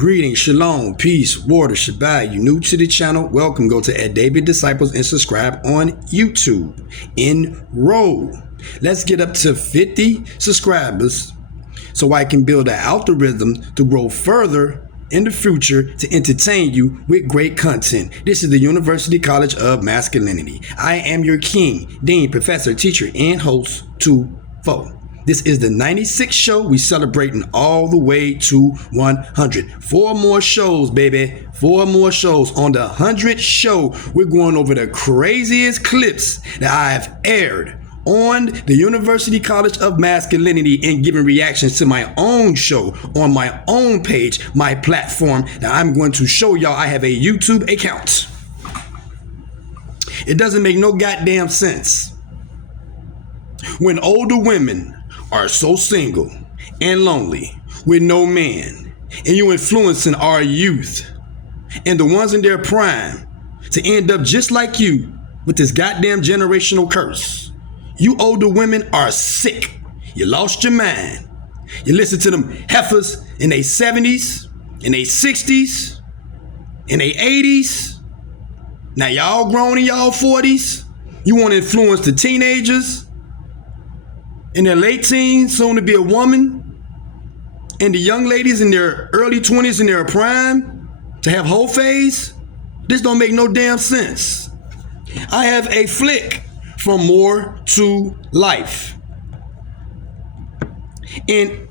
Greetings, shalom, peace, water, Shabbat. You new to the channel? Welcome. Go to Ed David Disciples and subscribe on YouTube. Enroll. Let's get up to 50 subscribers so I can build an algorithm to grow further in the future to entertain you with great content. This is the University College of Masculinity. I am your king, dean, professor, teacher, and host, 2-4. This is the 96th show. We celebrating all the way to 100. 4 more shows, baby. 4 more shows. On the 100th show, we're going over the craziest clips that I've aired on the University College of Masculinity and giving reactions to my own show on my own page, my platform that I'm going to show y'all. I have a YouTube account. It doesn't make no goddamn sense when older women are so single and lonely with no man, and you influencing our youth and the ones in their prime to end up just like you with this goddamn generational curse. You older women are sick. You lost your mind. You listen to them heifers in their 70s, in their 60s, in their 80s. Now y'all grown in y'all 40s. You want to influence the teenagers in their late teens, soon to be a woman, and the young ladies in their early 20s in their prime to have whole phase. This don't make no damn sense. I have a flick from More to Life, and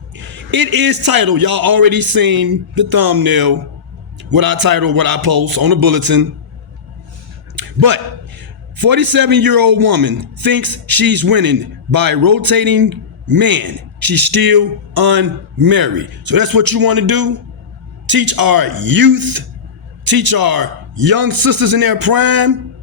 it is titled, y'all already seen the thumbnail, what I title, what I post on the bulletin, but 47-year-old woman thinks she's winning by rotating man. She's still unmarried. So that's what you want to do? Teach our youth, teach our young sisters in their prime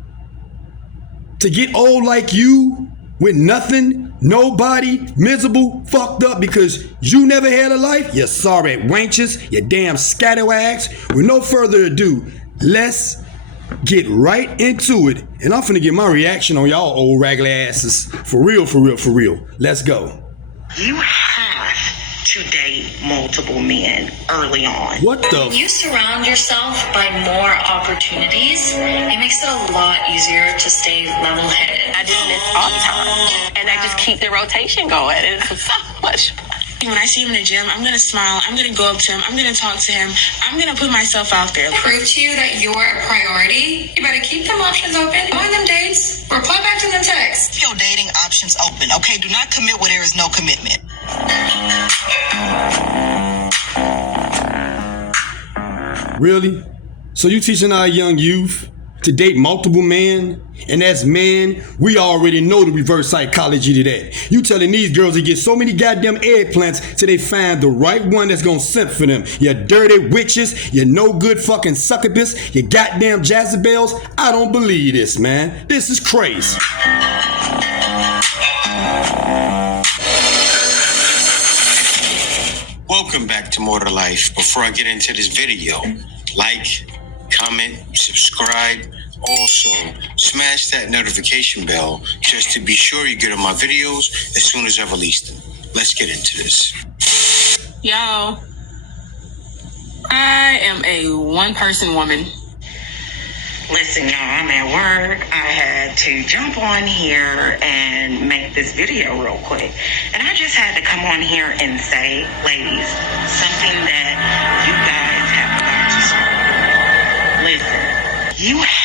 to get old like you with nothing, nobody, miserable, fucked up because you never had a life? You sorry wenches, you damn scatterwags. With no further ado, let's get right into it, and I'm finna get my reaction on y'all old raggedy asses. For real, for real, for real. Let's go. You have to date multiple men early on. What the? When you surround yourself by more opportunities, it makes it a lot easier to stay level-headed. I do this all the time, and I just keep the rotation going. It's so much fun. When I see him in the gym, I'm going to smile. I'm going to go up to him. I'm going to talk to him. I'm going to put myself out there. Prove to you that you're a priority. You better keep them options open. Go on them dates. Reply back to them texts. Keep your dating options open, okay? Do not commit where there is no commitment. Really? So you teaching our young youth to date multiple men? And as men, we already know the reverse psychology to that. You telling these girls to get so many goddamn eggplants till they find the right one that's gonna simp for them. You dirty witches, you no good fucking succubus, you goddamn Jezebels. I don't believe this, man. This is crazy. Welcome back to More to Life. Before I get into this video, like, comment, subscribe. Also, smash that notification bell just to be sure you get on my videos as soon as I release them. Let's get into this. Y'all, I am a one-person woman. Listen, y'all, I'm at work. I had to jump on here and make this video real quick. And I just had to come on here and say, ladies, something that you guys have got to start. Listen, you have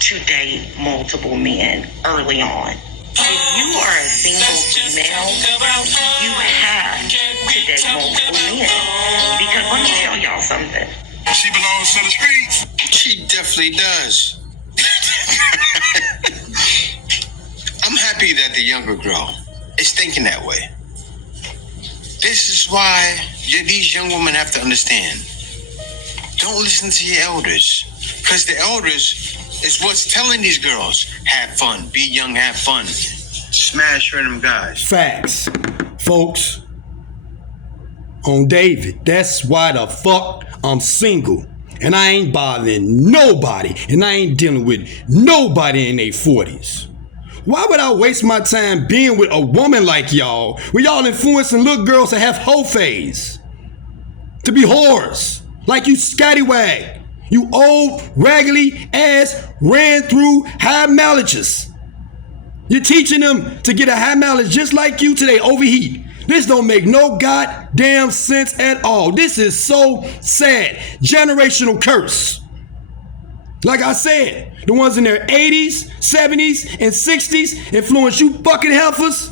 to date multiple men early on. If you are a single female, you have to date multiple men. Because let me tell y'all something. She belongs to the streets. She definitely does. I'm happy that the younger girl is thinking that way. This is why these young women have to understand. Don't listen to your elders. Because the elders is what's telling these girls, have fun, be young, have fun. Smash random guys. Facts, folks. On David, that's why the fuck I'm single. And I ain't bothering nobody. And I ain't dealing with nobody in their 40s. Why would I waste my time being with a woman like y'all when y'all influencing little girls to have hoe phase? To be whores? like you scallywag. You old, raggedy ass ran through high mileages. You're teaching them to get a high mileage just like you today, overheat. This don't make no goddamn sense at all. This is so sad. Generational curse. Like I said, the ones in their 80s, 70s, and 60s influence you fucking heifers.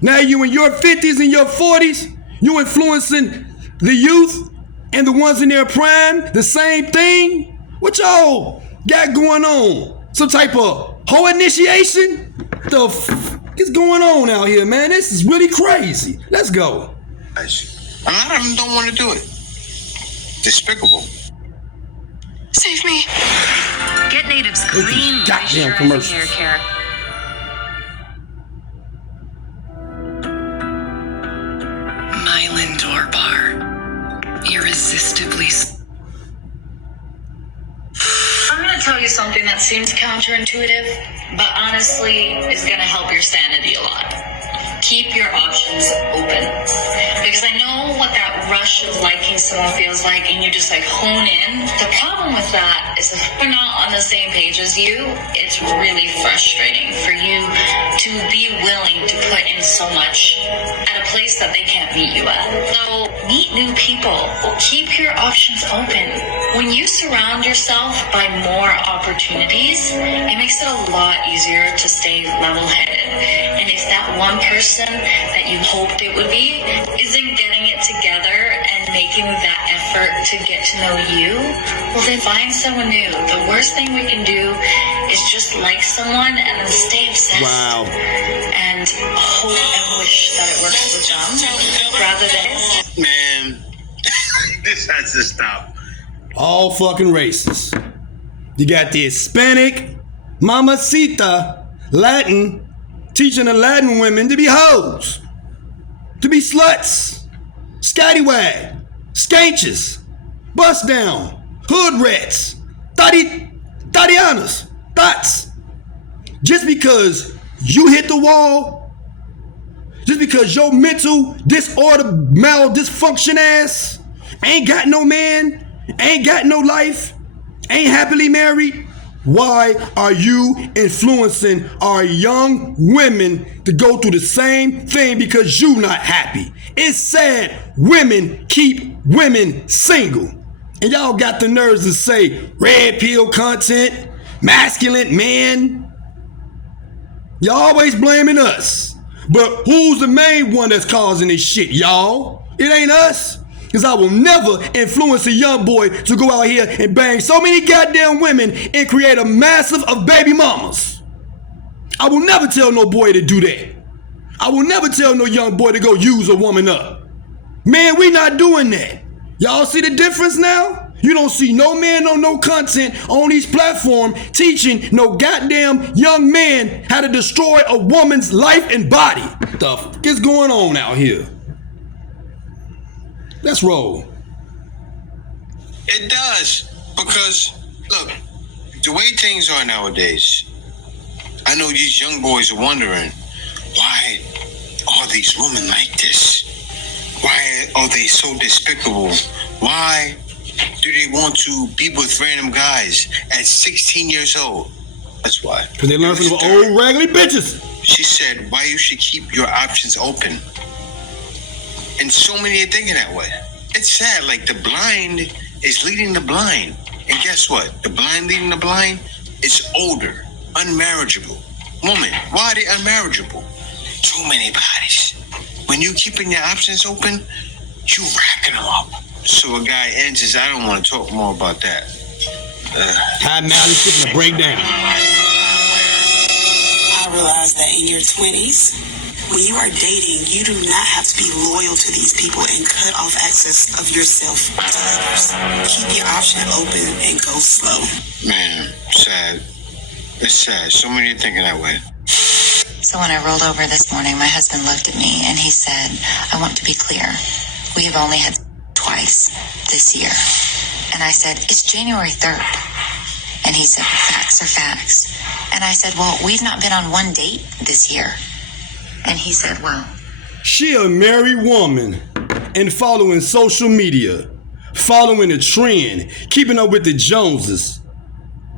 Now you in your 50s and your 40s, you influencing the youth and the ones in their prime, the same thing? What y'all got going on? Some type of whole initiation? The f is going on out here, man? This is really crazy. Let's go. A lot of them don't want to do it. Despicable. Save me. Get Native's Look at clean, these goddamn moisturizing commercials. hair care. Mylan Door Bar. Irresistibly. I'm gonna tell you something that seems counterintuitive, but honestly is gonna help your sanity a lot. Keep your options open. Because I know what that rush of liking someone feels like, and you just like hone in. The problem with that is if we're not on the same page as you, it's really frustrating for you to be willing to put in so much at a place that they can't meet you at. So meet new people. Keep your options open. When you surround yourself by more opportunities, it makes it a lot easier to stay level-headed. And if that one person that you hoped it would be isn't getting it together and making that effort to get to know you, well then find someone new. The worst thing we can do is just like someone and then stay obsessed. Wow. And hope and wish that it works with them rather than... Man, this has to stop. All fucking racist. You got the Hispanic, mamacita, Latin, teaching the Latin women to be hoes, to be sluts, scallywag, skanches, bust down, hood rats, thottianas, thots. Just because you hit the wall, just because your mental disorder, dysfunction ass ain't got no man, ain't got no life, ain't happily married, why are you influencing our young women to go through the same thing because you not happy? It's sad women keep women single. And y'all got the nerves to say red pill content, masculine man. Y'all always blaming us. But who's the main one that's causing this shit, y'all? It ain't us. Because I will never influence a young boy to go out here and bang so many goddamn women and create a massive of baby mamas. I will never tell no boy to do that. I will never tell no young boy to go use a woman up. Man, we not doing that. Y'all see the difference now? You don't see no man on no content on these platforms teaching no goddamn young man how to destroy a woman's life and body. What the fuck is going on out here? Let's roll. It does. Because, look, the way things are nowadays, I know these young boys are wondering, why are these women like this? Why are they so despicable? Why do they want to be with random guys at 16 years old? That's why. Because they learn from the old raggedy bitches. She said, why you should keep your options open. And so many are thinking that way. It's sad, like the blind is leading the blind. And guess what? The blind leading the blind is older, unmarriageable. Woman, why are they unmarriageable? Too many bodies. When you keeping your options open, you racking them up. So a guy answers, I don't want to talk more about that. High mountain shit to break down. I realized that in your 20s, when you are dating, you do not have to be loyal to these people and cut off access of yourself to others. Keep your option open and go slow. Man, sad. It's sad. So many are thinking that way. So when I rolled over this morning, my husband looked at me and he said, I want to be clear. We have only had twice this year. And I said, it's January 3rd. And he said, facts are facts. And I said, well, we've not been on one date this year. And he said, well, she a married woman and following social media. following the trend, keeping up with the Joneses.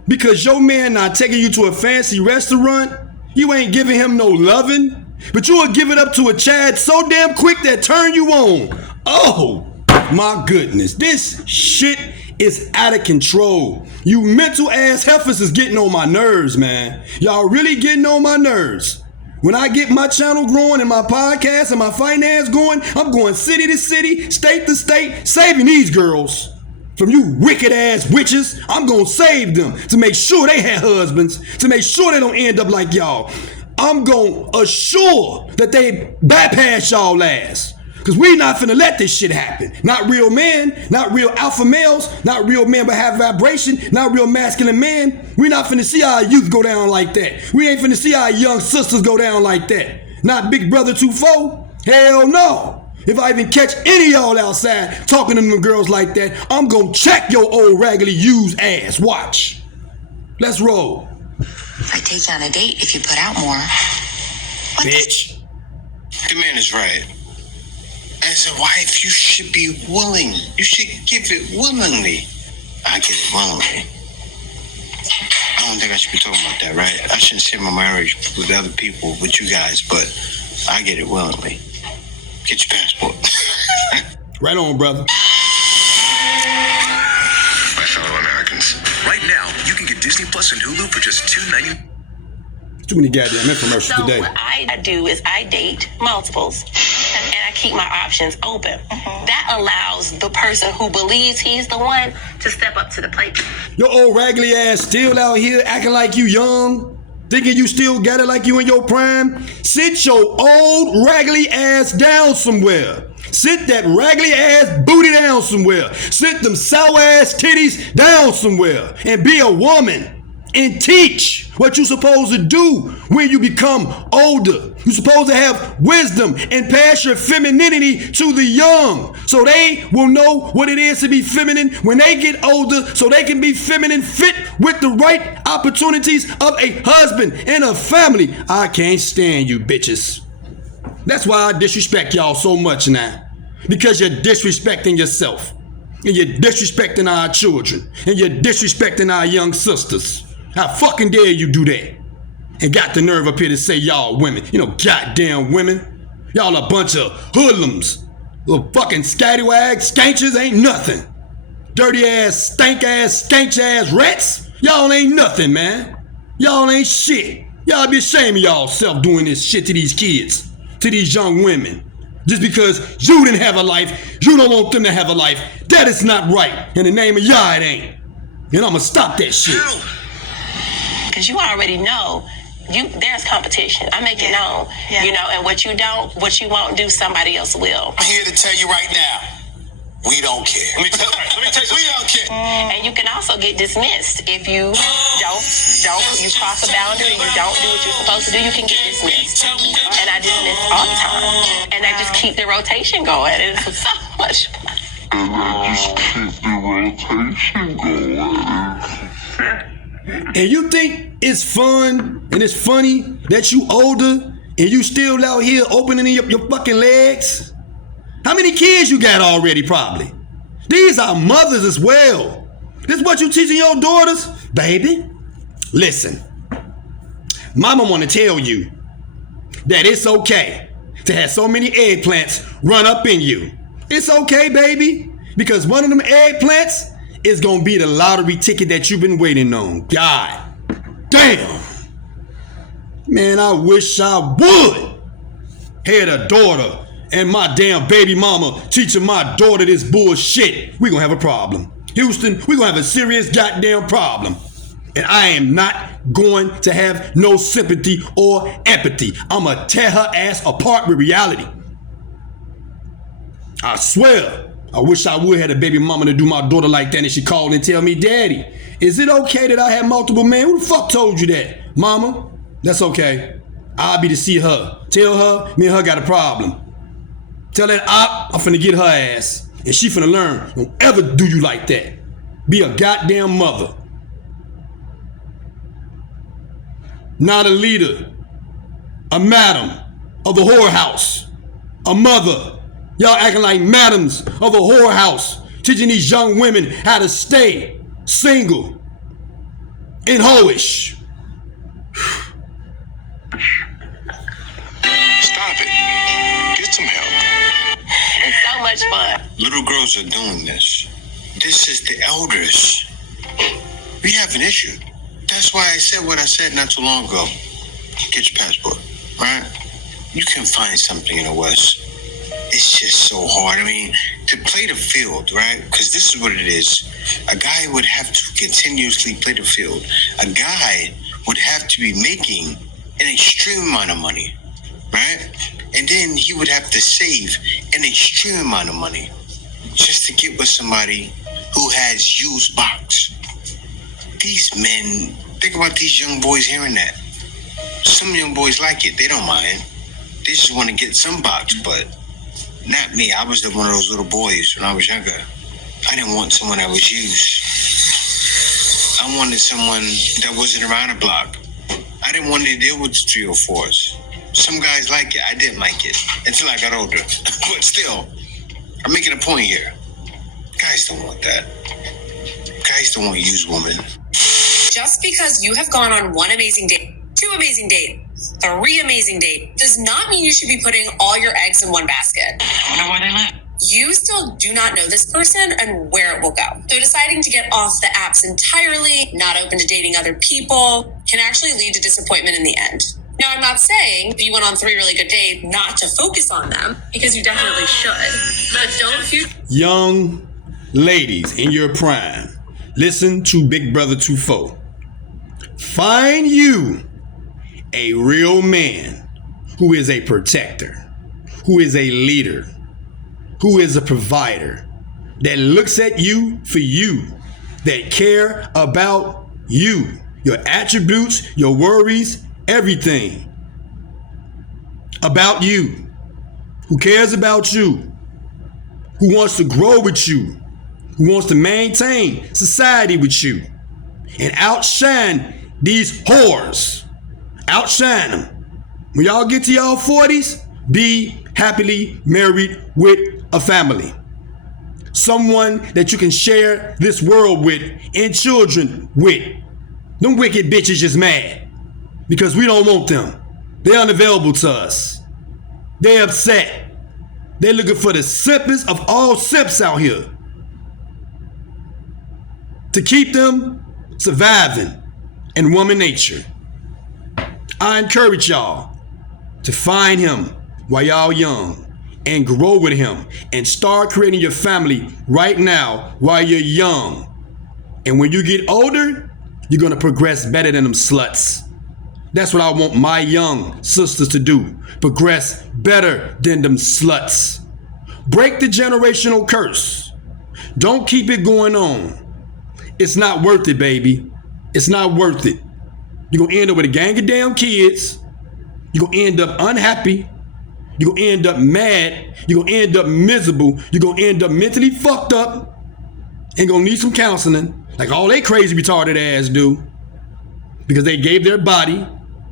Because your man not taking you to a fancy restaurant, you ain't giving him no loving, but you will give it up to a Chad so damn quick that turn you on. Oh, my goodness. This shit is out of control. You mental ass heifers is getting on my nerves, man. Y'all really getting on my nerves. When I get my channel growing and my podcast and my finance going, I'm going city to city, state to state, saving these girls. From you wicked ass witches, I'm gonna save them to make sure they have husbands, to make sure they don't end up like y'all. I'm gonna assure that they bypass y'all ass. Cause we not finna let this shit happen. Not real men, not real alpha males, not real men but have vibration, not real masculine men. We not finna see our youth go down like that. We ain't finna see our young sisters go down like that. Not Big Brother 2-4. Hell no. If I even catch any of y'all outside talking to them girls like that, I'm gonna check your old raggedy used ass. Watch. Let's roll. I take you on a date if you put out more. What bitch. The man is right. As a wife, you should be willing. You should give it willingly. I give it willingly. I don't think I should be talking about that, right? I shouldn't share my marriage with other people, with you guys, but I get it willingly. Get your passport. Right on, brother. My fellow Americans, right now you can get Disney Plus and Hulu for just $2.99. Too many goddamn infomercials today. What I do is I date multiples and I keep my options open. That allows the person who believes he's the one to step up to the plate. Your old raggedy ass still out here acting like you young, thinking you still got it like you in your prime. Sit your old raggedy ass down somewhere. Sit that raggedy ass booty down somewhere. Sit them sour ass titties down somewhere and be a woman. And teach what you're supposed to do when you become older. You're supposed to have wisdom and pass your femininity to the young so they will know what it is to be feminine when they get older, so they can be feminine fit with the right opportunities of a husband and a family. I can't stand you bitches. That's why I disrespect y'all so much now. Because you're disrespecting yourself. And you're disrespecting our children. And you're disrespecting our young sisters. How fucking dare you do that? And got the nerve up here to say y'all women. You know, goddamn women. Y'all a bunch of hoodlums. Little fucking scattywags, skanchers ain't nothing. Dirty ass, stank ass, skanch ass rats. Y'all ain't nothing, man. Y'all ain't shit. Y'all be ashamed of y'all self doing this shit to these kids. To these young women. Just because you didn't have a life, you don't want them to have a life. That is not right. In the name of Yah, it ain't. And I'ma stop that shit. Because you already know there's competition. I make it known, you know, and what you won't do, somebody else will. I'm here to tell you right now, we don't care. Let me tell you, we don't care. And you can also get dismissed if you you cross a boundary and you don't do what you're supposed to do. You can get dismissed, and I dismiss all the time, and I just keep the rotation going. It's so much fun. And you think it's fun and it's funny that you older and you still out here opening your fucking legs? How many kids you got already, probably? These are mothers as well. This what you teaching your daughters? Baby, listen. Mama want to tell you that it's okay to have so many eggplants run up in you. It's okay, baby, because one of them eggplants is gonna be the lottery ticket that you've been waiting on. God damn. Man, I wish I would had a daughter and my damn baby mama teaching my daughter this bullshit. We gonna have a problem. Houston, we gonna have a serious goddamn problem. And I am not going to have no sympathy or empathy. I'ma tear her ass apart with reality. I swear. I wish I would have a baby mama to do my daughter like that and she called and tell me, Daddy, is it okay that I have multiple men? Who the fuck told you that? Mama, that's okay. I'll be to see her. Tell her, me and her got a problem. Tell that I'm finna get her ass. And she finna learn, don't ever do you like that. Be a goddamn mother. Not a leader. A madam of the whorehouse. A mother. Y'all acting like madams of a whorehouse. teaching these young women how to stay single and hoish. Stop it. Get some help. It's so much fun. Little girls are doing this. This is the elders. We have an issue. That's why I said what I said not too long ago. Get your passport, right? You can find something in the West. It's just so hard. I mean, to play the field, right? Because this is what it is. A guy would have to continuously play the field. A guy would have to be making an extreme amount of money, right? And then he would have to save an extreme amount of money just to get with somebody who has used box. These men, think about these young boys hearing that. Some young boys like it. They don't mind. They just want to get some box, but not me. I was one of those little boys when I was younger. I didn't want someone that was used. I wanted someone that wasn't around the block. I didn't want to deal with the 304s. Some guys like it. I didn't like it until I got older. But still, I'm making a point here. Guys don't want that. Guys don't want to use women. Just because you have gone on one amazing date, 2 amazing dates, 3 amazing dates, does not mean you should be putting all your eggs in one basket. I wonder where they live. You still do not know this person and where it will go. So deciding to get off the apps entirely, not open to dating other people, can actually lead to disappointment in the end. Now, I'm not saying if you went on 3 really good dates not to focus on them, because you definitely should. But don't Young ladies in your prime, listen to Big Brother 2-4. Find you a real man who is a protector, who is a leader, who is a provider, that looks at you for you, that care about you, your attributes, your worries, everything about you, who cares about you, who wants to grow with you, who wants to maintain society with you, and outshine these whores. Outshine them. When y'all get to y'all 40s, be happily married with a family. Someone that you can share this world with and children with. Them wicked bitches just mad because we don't want them. They're unavailable to us. They're upset. They're looking for the simpest of all simps out here to keep them surviving in woman nature. I encourage y'all to find him while y'all young and grow with him and start creating your family right now while you're young. And when you get older, you're gonna progress better than them sluts. That's what I want my young sisters to do. Progress better than them sluts. Break the generational curse. Don't keep it going on. It's not worth it, baby. It's not worth it. You're gonna end up with a gang of damn kids. You're gonna end up unhappy. You're gonna end up mad. You're gonna end up miserable. You're gonna end up mentally fucked up and gonna need some counseling, like all they crazy retarded ass do, because they gave their body,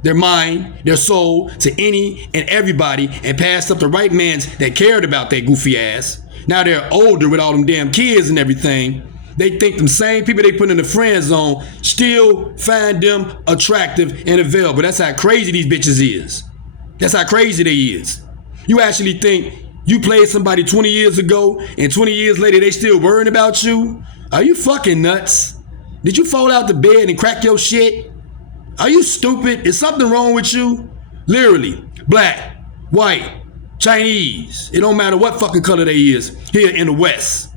their mind, their soul to any and everybody and passed up the right mans that cared about their goofy ass. Now they're older with all them damn kids and everything. They think them same people they put in the friend zone still find them attractive and available. That's how crazy these bitches is. That's how crazy they is. You actually think you played somebody 20 years ago and 20 years later they still worrying about you? Are you fucking nuts? Did you fall out the bed and crack your shit? Are you stupid? Is something wrong with you? Literally, black, white, Chinese. It don't matter what fucking color they is here in the West.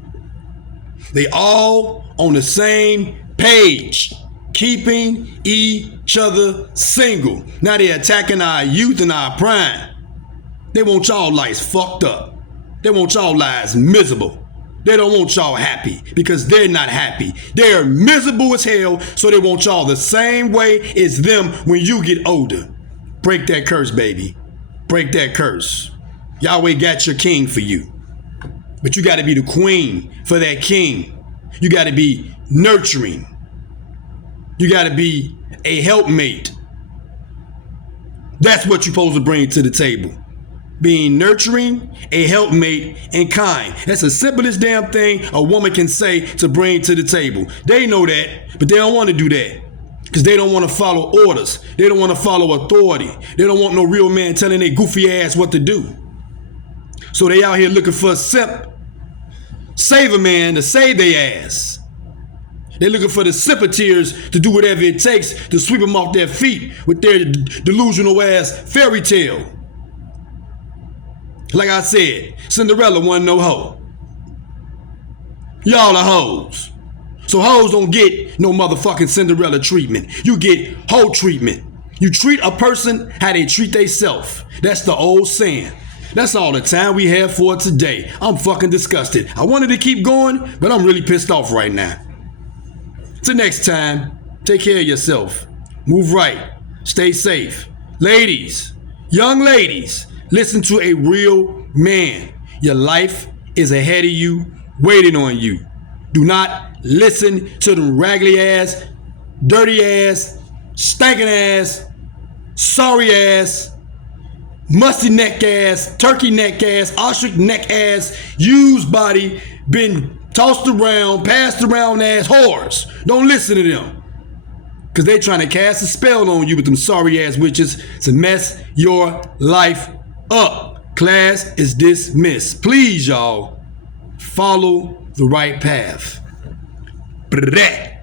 They all on the same page, keeping each other single. Now they're attacking our youth and our prime. They want y'all lives fucked up. They want y'all lives miserable. They don't want y'all happy because they're not happy. They're miserable as hell, so they want y'all the same way as them when you get older. Break that curse, baby. Break that curse. Yahweh got your king for you. But you got to be the queen for that king. You got to be nurturing. You got to be a helpmate. That's what you're supposed to bring to the table. being nurturing, a helpmate, and kind. That's the simplest damn thing a woman can say to bring to the table. They know that, but they don't want to do that because they don't want to follow orders. They don't want to follow authority. They don't want no real man telling their goofy ass what to do. So they out here looking for a simp, save a man to save their ass. They're looking for the sympathiers to do whatever it takes to sweep them off their feet with their delusional ass fairy tale. Like I said, Cinderella wasn't no hoe. Y'all are hoes. So hoes don't get no motherfucking Cinderella treatment. You get hoe treatment. You treat a person how they treat theyself. That's the old saying. That's all the time we have for today. I'm fucking disgusted. I wanted to keep going, but I'm really pissed off right now. Till next time, take care of yourself. Move right. Stay safe. Ladies, young ladies, listen to a real man. Your life is ahead of you, waiting on you. Do not listen to them raggedy ass, dirty ass, stinking ass, sorry ass, musty neck ass, turkey neck ass, ostrich neck ass, used body, been tossed around, passed around ass whores. Don't listen to them. Because they trying to cast a spell on you with them sorry ass witches to mess your life up. Class is dismissed. Please, y'all, follow the right path. Blah.